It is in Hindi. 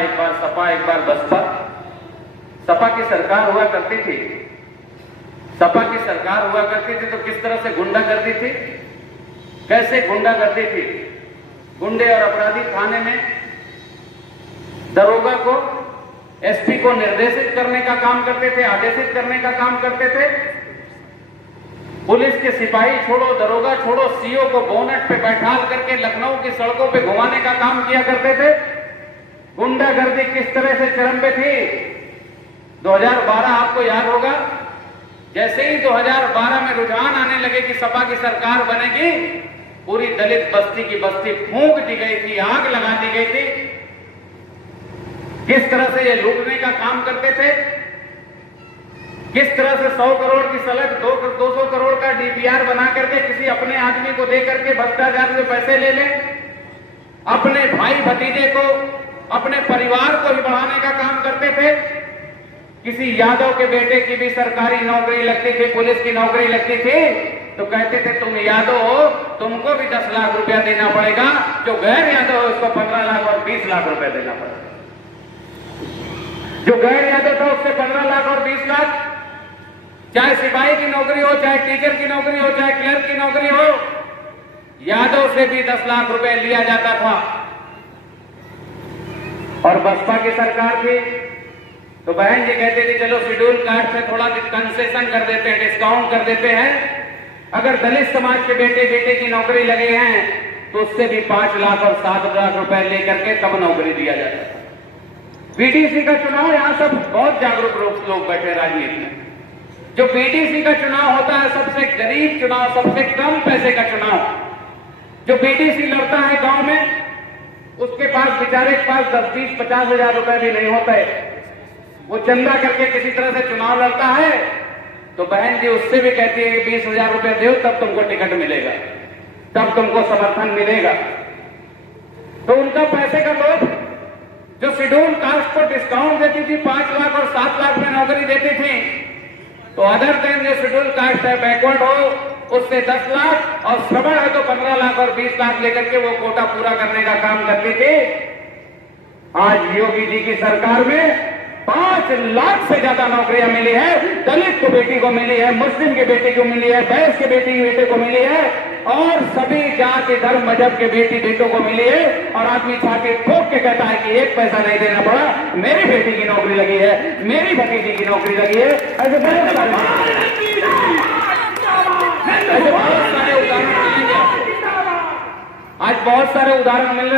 एक बार सपा, एक बार बसपा। सपा की सरकार हुआ करती थी, सपा की सरकार हुआ करती थी तो किस तरह से गुंडागर्दी थी, कैसे गुंडागर्दी थी। गुंडे और अपराधी थाने में दरोगा को, एसपी को निर्देशित करने का काम करते थे, आदेशित करने का काम करते थे। पुलिस के सिपाही छोड़ो, दरोगा छोड़ो, सीओ को बोनट पे बैठाल करके लखनऊ की सड़कों पे घुमाने का काम किया करते थे। गुंडागर्दी किस तरह से चरम पे थी। 2012 आपको याद होगा, जैसे ही 2012 में रुझान आने लगे कि सपा की सरकार बनेगी, पूरी दलित बस्ती की बस्ती फूंक दी गई थी, आग लगा दी गई थी। किस तरह से ये लूटने का काम करते थे, किस तरह से 100 करोड़ की सलग 200 करोड़ का डीपीआर बना करके किसी अपने आदमी को दे करके भ्रष्टाचार में पैसे ले ले, अपने भाई भतीजे को, अपने परिवार को भी बढ़ाने का काम करते थे। किसी यादव के बेटे की भी सरकारी नौकरी लगती थी, पुलिस की नौकरी लगती थी तो कहते थे तुम यादव हो, तुमको भी 10 लाख रुपया देना पड़ेगा, जो गैर यादव है उसको 15 लाख और 20 लाख रुपया देना पड़ेगा। जो गैर यादव था उससे 15 लाख और 20 लाख, चाहे सिपाही की नौकरी हो, चाहे टीचर की नौकरी हो, चाहे क्लर्क की नौकरी हो, यादव से भी 10 लाख रुपए लिया जाता था। और बसपा की सरकार थी तो बहन जी कहते थे चलो शेड्यूल कास्ट से थोड़ा कंसेशन कर देते हैं, डिस्काउंट कर देते हैं। अगर दलित समाज के बेटे की नौकरी लगे हैं तो उससे भी 5 लाख और 7 लाख रुपए लेकर के तब नौकरी दिया जाता था। बीडीसी का चुनाव, यहां सब बहुत जागरूक लोग बैठे राजनीति में। जो बीडीसी का चुनाव होता है सबसे गरीब चुनाव, सबसे कम पैसे का चुनाव। जो बीडीसी लड़ता है गांव में, उसके पास बेचारे के पास 10, 20, 50 हजार रुपए भी नहीं होता है। वो चंदा करके किसी तरह से चुनाव लड़ता है तो बहन जी उससे भी कहती है 20 हजार रुपए दो तब तुमको टिकट मिलेगा, तब तुमको समर्थन मिलेगा। तो उनका पैसे का लोभ, जो शेड्यूल कास्ट को डिस्काउंट देती थी, 5 लाख और 7 लाख में नौकरी देती थी, तो अदर देन जो शेड्यूल कास्ट है, बैकवर्ड हो, उससे 10 लाख और श्रवण है तो 15 लाख और 20 लाख लेकर के वो कोटा पूरा करने का काम करती थी। आज योगी जी की सरकार में 5 लाख से ज्यादा नौकरियां मिली है। दलित को बेटी को मिली है, मुस्लिम के बेटे को मिली है, बैस के बेटे को मिली है और सभी जाति धर्म मजहब के बेटों को मिली है। और आदमी छाती ठोक के कहता है कि 1 पैसा नहीं देना पड़ा, मेरी बेटी की नौकरी लगी है, मेरी भतीजी की नौकरी लगी है। ऐसे बहुत सारे उदाहरण मिलेंगे। आज बहुत सारे उदाहरण मिल रहे हैं।